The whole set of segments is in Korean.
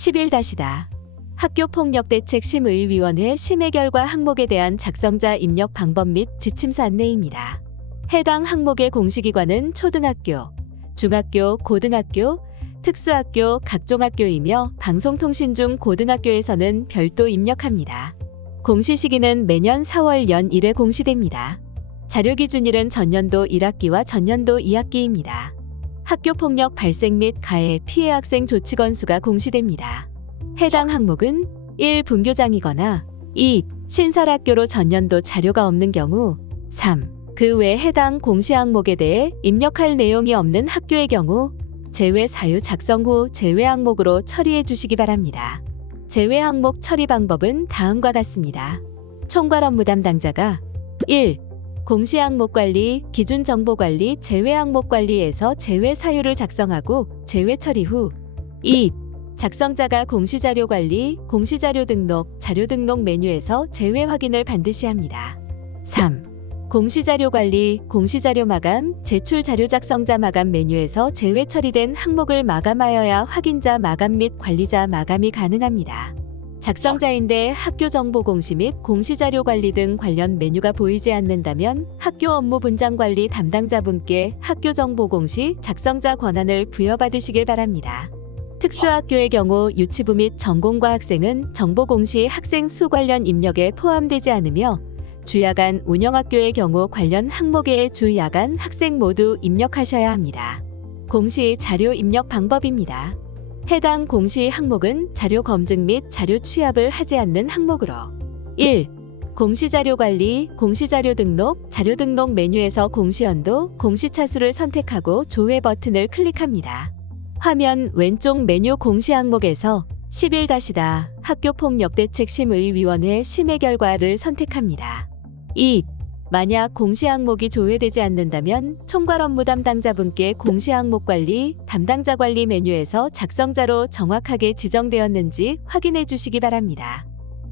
11-다. 학교폭력대책심의위원회 심의 결과 항목에 대한 작성자 입력 방법 및 지침서 안내입니다. 해당 항목의 공시기관은 초등학교, 중학교, 고등학교, 특수학교, 각종학교이며 방송통신 중 고등학교에서는 별도 입력합니다. 공시 시기는 매년 4월 연 1회 공시됩니다. 자료기준일은 전년도 1학기와 전년도 2학기입니다. 학교폭력 발생 및 가해 피해 학생 조치 건수가 공시됩니다. 해당 항목은 1. 분교장이거나 2. 신설학교로 전년도 자료가 없는 경우 3. 그 외 해당 공시 항목에 대해 입력할 내용이 없는 학교의 경우 제외 사유 작성 후 제외 항목으로 처리해 주시기 바랍니다. 제외 항목 처리 방법은 다음과 같습니다. 총괄 업무 담당자가 1. 공시 항목 관리, 기준 정보 관리, 제외 항목 관리에서 제외 사유를 작성하고 제외 처리 후 2. 작성자가 공시자료 관리, 공시자료 등록, 자료 등록 메뉴에서 제외 확인을 반드시 합니다. 3. 공시자료 관리, 공시자료 마감, 제출 자료 작성자 마감 메뉴에서 제외 처리된 항목을 마감하여야 확인자 마감 및 관리자 마감이 가능합니다. 작성자인데 학교 정보 공시 및 공시자료 관리 등 관련 메뉴가 보이지 않는다면 학교 업무 분장 관리 담당자분께 학교 정보 공시 작성자 권한을 부여받으시길 바랍니다. 특수학교의 경우 유치부 및 전공과 학생은 정보 공시 학생 수 관련 입력에 포함되지 않으며 주야간 운영학교의 경우 관련 항목에 주야간 학생 모두 입력하셔야 합니다. 공시 자료 입력 방법입니다. 해당 공시 항목은 자료 검증 및 자료 취합을 하지 않는 항목으로 1. 공시자료 관리, 공시자료 등록, 자료 등록 메뉴에서 공시연도, 공시차수를 선택하고 조회 버튼을 클릭합니다. 화면 왼쪽 메뉴 공시 항목에서 11-다 학교폭력대책심의위원회 심의 결과를 선택합니다. 2. 만약 공시 항목이 조회되지 않는다면 총괄 업무 담당자분께 공시 항목 관리, 담당자 관리 메뉴에서 작성자로 정확하게 지정되었는지 확인해 주시기 바랍니다.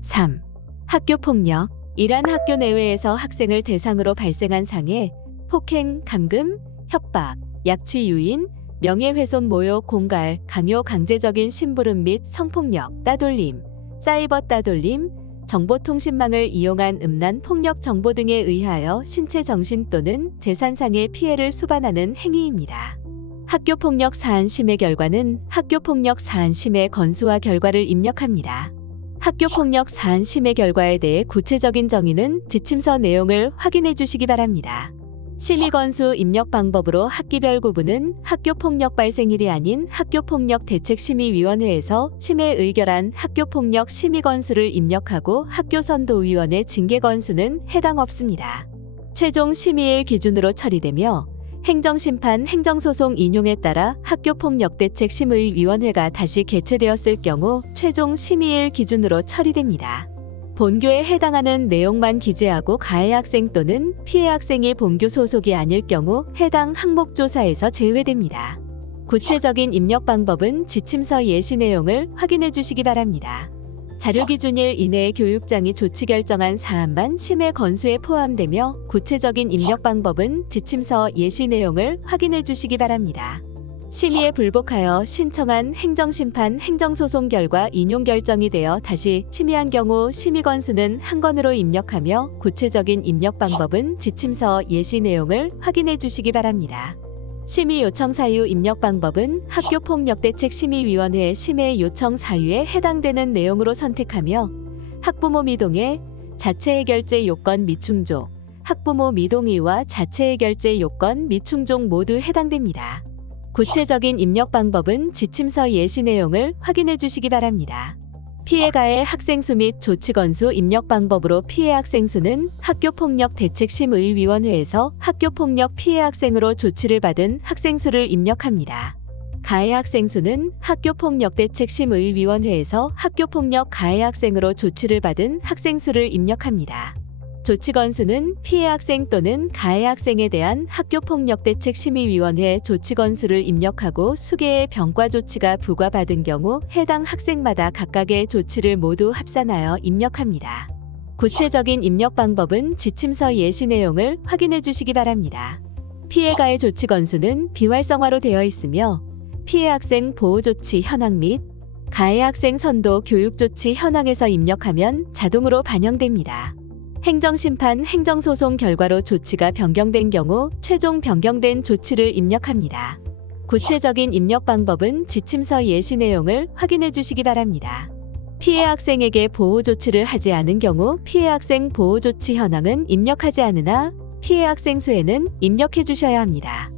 3. 학교폭력. 이란 학교 내외에서 학생을 대상으로 발생한 상해, 폭행, 감금, 협박, 약취 유인, 명예훼손 모욕 공갈, 강요 강제적인 심부름 및 성폭력, 따돌림, 사이버 따돌림, 정보통신망을 이용한 음란 폭력 정보 등에 의하여 신체 정신 또는 재산상의 피해를 수반하는 행위입니다. 학교폭력 사안 심의 결과는 학교폭력 사안 심의 건수와 결과를 입력합니다. 학교폭력 사안 심의 결과에 대해 구체적인 정의는 지침서 내용을 확인해 주시기 바랍니다. 심의 건수 입력 방법으로 학기별 구분은 학교폭력 발생일이 아닌 학교폭력대책심의위원회에서 심의 의결한 학교폭력 심의 건수를 입력하고 학교선도위원회 징계 건수는 해당 없습니다. 최종 심의일 기준으로 처리되며 행정심판 행정소송 인용에 따라 학교폭력대책심의위원회가 다시 개최되었을 경우 최종 심의일 기준으로 처리됩니다. 본교에 해당하는 내용만 기재하고 가해 학생 또는 피해 학생이 본교 소속이 아닐 경우 해당 항목 조사에서 제외됩니다. 구체적인 입력 방법은 지침서 예시 내용을 확인해 주시기 바랍니다. 자료기준일 이내의 교육장이 조치 결정한 사안만 심의 건수에 포함되며 구체적인 입력 방법은 지침서 예시 내용을 확인해 주시기 바랍니다. 심의에 불복하여 신청한 행정심판 행정소송 결과 인용 결정이 되어 다시 심의한 경우 심의 건수는 한 건으로 입력하며 구체적인 입력 방법은 지침서 예시 내용을 확인해 주시기 바랍니다. 심의 요청 사유 입력 방법은 학교폭력대책심의위원회 심의 요청 사유에 해당되는 내용으로 선택하며 학부모 미동의 자체 해결제 요건 미충족, 학부모 미동의와 자체 해결제 요건 미충족 모두 해당됩니다. 구체적인 입력 방법은 지침서 예시 내용을 확인해 주시기 바랍니다. 피해 가해 학생 수 및 조치 건수 입력 방법으로 피해 학생 수는 학교폭력대책심의위원회에서 학교폭력 피해 학생으로 조치를 받은 학생 수를 입력합니다. 가해 학생 수는 학교폭력대책심의위원회에서 학교폭력 가해 학생으로 조치를 받은 학생 수를 입력합니다. 조치 건수는 피해 학생 또는 가해 학생에 대한 학교폭력대책심의위원회 조치 건수를 입력하고 수개의 병과 조치가 부과받은 경우 해당 학생마다 각각의 조치를 모두 합산하여 입력합니다. 구체적인 입력 방법은 지침서 예시 내용을 확인해 주시기 바랍니다. 피해 가해 조치 건수는 비활성화로 되어 있으며 피해 학생 보호 조치 현황 및 가해 학생 선도 교육조치 현황에서 입력하면 자동으로 반영됩니다. 행정심판 행정소송 결과로 조치가 변경된 경우 최종 변경된 조치를 입력합니다. 구체적인 입력 방법은 지침서 예시 내용을 확인해 주시기 바랍니다. 피해 학생에게 보호 조치를 하지 않은 경우 피해 학생 보호 조치 현황은 입력하지 않으나 피해 학생 수에는 입력해 주셔야 합니다.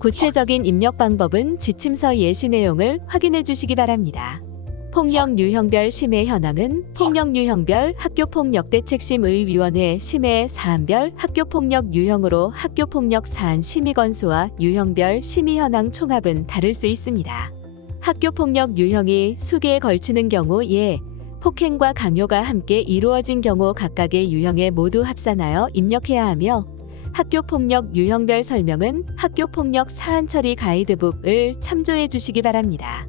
구체적인 입력 방법은 지침서 예시 내용을 확인해 주시기 바랍니다. 폭력 유형별 심해 현황은 폭력 유형별 학교폭력대책심의위원회 심해 사안별 학교폭력 유형으로 학교폭력 사안 심의 건수와 유형별 심의 현황 총합은 다를 수 있습니다. 학교폭력 유형이 수개에 걸치는 경우 예, 폭행과 강요가 함께 이루어진 경우 각각의 유형에 모두 합산하여 입력해야 하며 학교폭력 유형별 설명은 학교폭력 사안 처리 가이드북을 참조해 주시기 바랍니다.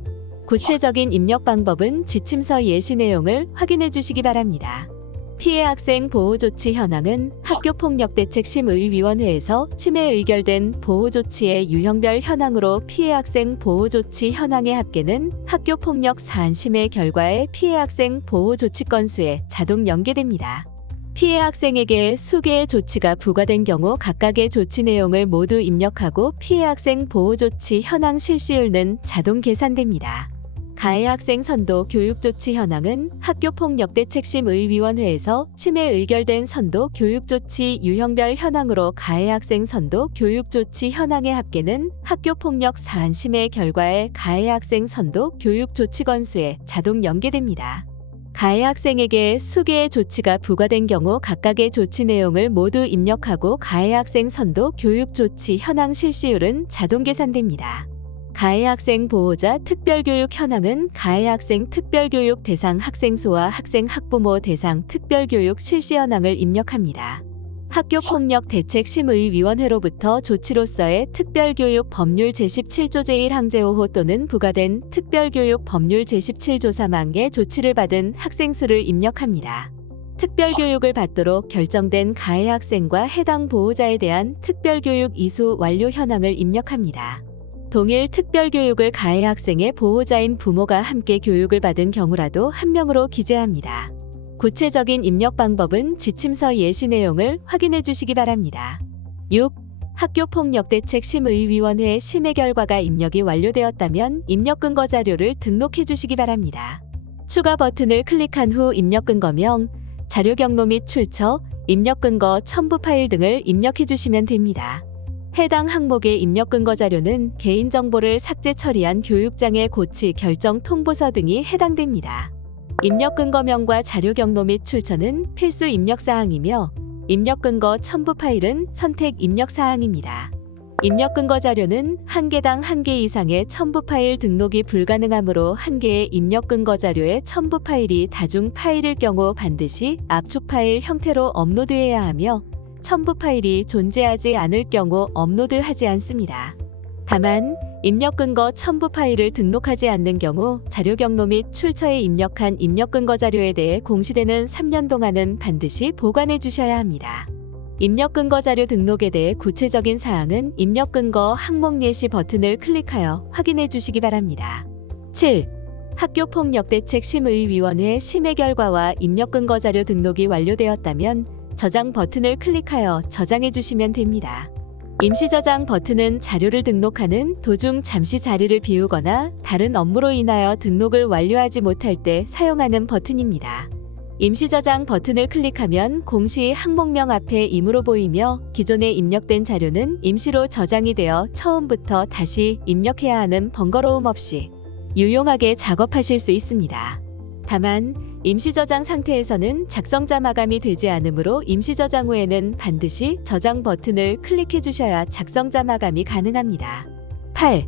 구체적인 입력 방법은 지침서 예시 내용을 확인해 주시기 바랍니다. 피해 학생 보호조치 현황은 학교폭력대책심의위원회에서 심해 의결된 보호조치의 유형별 현황으로 피해 학생 보호조치 현황의 합계는 학교폭력 사안 심해 결과의 피해 학생 보호조치 건수에 자동 연계됩니다. 피해 학생에게 수개의 조치가 부과된 경우 각각의 조치 내용을 모두 입력하고 피해 학생 보호조치 현황 실시율은 자동 계산됩니다. 가해 학생 선도 교육조치 현황은 학교폭력대책심의위원회에서 심해 의결된 선도 교육조치 유형별 현황으로 가해 학생 선도 교육조치 현황의 합계는 학교폭력 사안 심해 결과의 가해 학생 선도 교육조치 건수에 자동 연계됩니다. 가해 학생에게 수개의 조치가 부과된 경우 각각의 조치 내용을 모두 입력하고 가해 학생 선도 교육조치 현황 실시율은 자동 계산됩니다. 가해 학생 보호자 특별교육 현황은 가해 학생 특별교육 대상 학생 수와 학생 학부모 대상 특별교육 실시 현황을 입력합니다. 학교폭력대책심의위원회로부터 조치로서의 특별교육 법률 제17조 제1항제 5호 또는 부과된 특별교육 법률 제17조 3항의 조치를 받은 학생 수를 입력합니다. 특별교육을 받도록 결정된 가해 학생과 해당 보호자에 대한 특별교육 이수 완료 현황을 입력합니다. 동일 특별교육을 가해 학생의 보호자인 부모가 함께 교육을 받은 경우라도 한 명으로 기재합니다. 구체적인 입력 방법은 지침서 예시 내용을 확인해 주시기 바랍니다. 6. 학교폭력대책심의위원회 심의 결과가 입력이 완료되었다면 입력 근거 자료를 등록해 주시기 바랍니다. 추가 버튼을 클릭한 후 입력 근거명, 자료 경로 및 출처, 입력 근거 첨부 파일 등을 입력해 주시면 됩니다. 해당 항목의 입력 근거 자료는 개인정보를 삭제 처리한 교육장애 고치 결정 통보서 등이 해당됩니다. 입력 근거명과 자료 경로 및 출처는 필수 입력 사항이며 입력 근거 첨부 파일은 선택 입력 사항입니다. 입력 근거 자료는 한 개당 한 개 이상의 첨부 파일 등록이 불가능하므로 한 개의 입력 근거 자료의 첨부 파일이 다중 파일일 경우 반드시 압축 파일 형태로 업로드해야 하며 첨부 파일이 존재하지 않을 경우 업로드하지 않습니다. 다만 입력 근거 첨부 파일을 등록하지 않는 경우 자료 경로 및 출처에 입력한 입력 근거 자료에 대해 공시되는 3년 동안은 반드시 보관해 주셔야 합니다. 입력 근거 자료 등록에 대해 구체적인 사항은 입력 근거 항목 예시 버튼을 클릭하여 확인해 주시기 바랍니다. 7. 학교폭력대책심의위원회 심의 결과와 입력 근거 자료 등록이 완료되었다면 저장 버튼을 클릭하여 저장해 주시면 됩니다. 임시 저장 버튼은 자료를 등록하는 도중 잠시 자리를 비우거나 다른 업무로 인하여 등록을 완료하지 못할 때 사용하는 버튼입니다. 임시 저장 버튼을 클릭하면 공시 항목명 앞에 임으로 보이며 기존에 입력된 자료는 임시로 저장이 되어 처음부터 다시 입력해야 하는 번거로움 없이 유용하게 작업하실 수 있습니다. 다만 임시 저장 상태에서는 작성자 마감이 되지 않으므로 임시 저장 후에는 반드시 저장 버튼을 클릭해 주셔야 작성자 마감이 가능합니다. 8.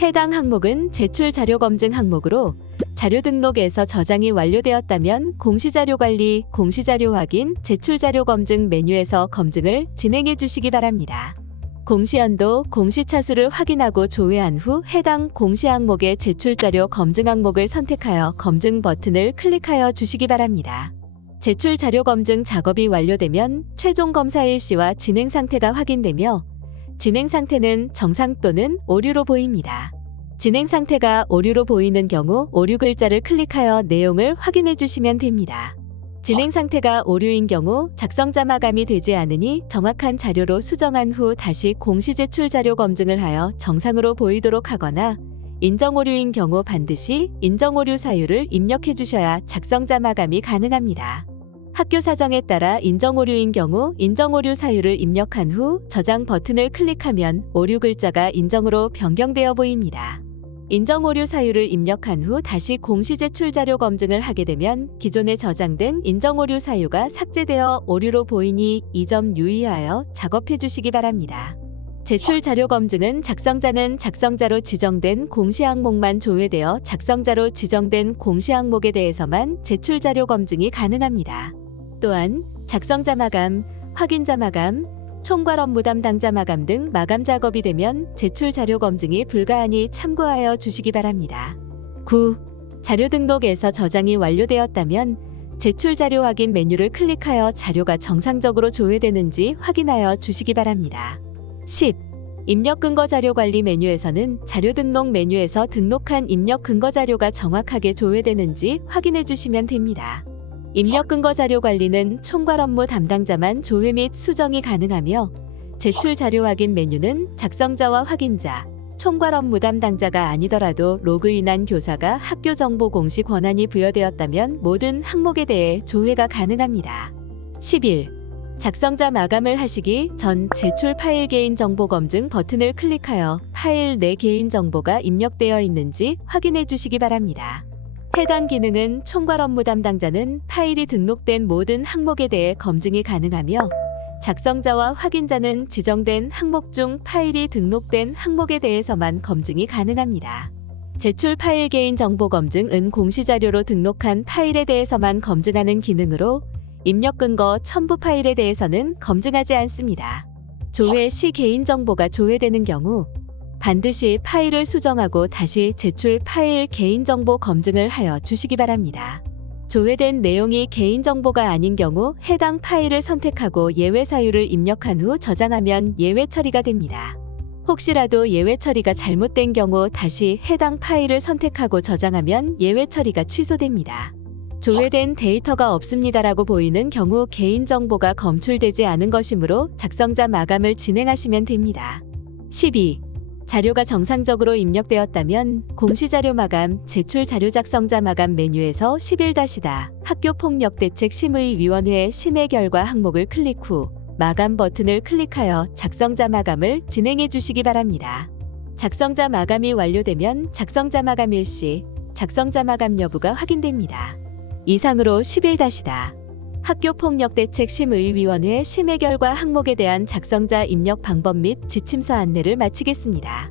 해당 항목은 제출 자료 검증 항목으로 자료 등록에서 저장이 완료되었다면 공시자료 관리, 공시자료 확인, 제출 자료 검증 메뉴에서 검증을 진행해 주시기 바랍니다. 공시연도, 공시차수를 확인하고 조회한 후 해당 공시 항목의 제출 자료 검증 항목을 선택하여 검증 버튼을 클릭하여 주시기 바랍니다. 제출 자료 검증 작업이 완료되면 최종 검사 일시와 진행 상태가 확인되며 진행 상태는 정상 또는 오류로 보입니다. 진행 상태가 오류로 보이는 경우 오류 글자를 클릭하여 내용을 확인해 주시면 됩니다. 진행 상태가 오류인 경우 작성자 마감이 되지 않으니 정확한 자료로 수정한 후 다시 공시 제출 자료 검증을 하여 정상으로 보이도록 하거나 인정 오류인 경우 반드시 인정 오류 사유를 입력해 주셔야 작성자 마감이 가능합니다. 학교 사정에 따라 인정 오류인 경우 인정 오류 사유를 입력한 후 저장 버튼을 클릭하면 오류 글자가 인정으로 변경되어 보입니다. 인정 오류 사유를 입력한 후 다시 공시 제출 자료 검증을 하게 되면 기존에 저장된 인정 오류 사유가 삭제되어 오류로 보이니 이 점 유의하여 작업해 주시기 바랍니다. 제출 자료 검증은 작성자는 작성자로 지정된 공시 항목만 조회되어 작성자로 지정된 공시 항목에 대해서만 제출 자료 검증이 가능합니다. 또한 작성자 마감, 확인자 마감, 총괄 업무 담당자 마감 등 마감 작업이 되면 제출 자료 검증이 불가하니 참고하여 주시기 바랍니다. 9. 자료 등록에서 저장이 완료되었다면 제출 자료 확인 메뉴를 클릭하여 자료가 정상적으로 조회되는지 확인하여 주시기 바랍니다. 10. 입력 근거 자료 관리 메뉴에서는 자료 등록 메뉴에서 등록한 입력 근거 자료가 정확하게 조회되는지 확인해 주시면 됩니다. 입력 근거 자료 관리는 총괄 업무 담당자만 조회 및 수정이 가능하며 제출 자료 확인 메뉴는 작성자와 확인자, 총괄 업무 담당자가 아니더라도 로그인한 교사가 학교 정보 공시 권한이 부여되었다면 모든 항목에 대해 조회가 가능합니다. 11. 작성자 마감을 하시기 전 제출 파일 개인 정보 검증 버튼을 클릭하여 파일 내 개인 정보가 입력되어 있는지 확인해 주시기 바랍니다. 해당 기능은 총괄 업무 담당자는 파일이 등록된 모든 항목에 대해 검증이 가능하며 작성자와 확인자는 지정된 항목 중 파일이 등록된 항목에 대해서만 검증이 가능합니다. 제출 파일 개인 정보 검증은 공시자료로 등록한 파일에 대해서만 검증하는 기능으로 입력 근거 첨부 파일에 대해서는 검증하지 않습니다. 조회 시 개인 정보가 조회되는 경우 반드시 파일을 수정하고 다시 제출 파일 개인정보 검증을 하여 주시기 바랍니다. 조회된 내용이 개인정보가 아닌 경우 해당 파일을 선택하고 예외 사유를 입력한 후 저장하면 예외 처리가 됩니다. 혹시라도 예외 처리가 잘못된 경우 다시 해당 파일을 선택하고 저장하면 예외 처리가 취소됩니다. 조회된 데이터가 없습니다라고 보이는 경우 개인정보가 검출되지 않은 것이므로 작성자 마감을 진행하시면 됩니다. 12. 자료가 정상적으로 입력되었다면 공시자료 마감, 제출 자료 작성자 마감 메뉴에서 11-다 학교폭력대책심의위원회 심의 결과 항목을 클릭 후 마감 버튼을 클릭하여 작성자 마감을 진행해 주시기 바랍니다. 작성자 마감이 완료되면 작성자 마감 일시, 작성자 마감 여부가 확인됩니다. 이상으로 11-다 학교폭력대책심의위원회 심의 결과 항목에 대한 작성자 입력 방법 및 지침서 안내를 마치겠습니다.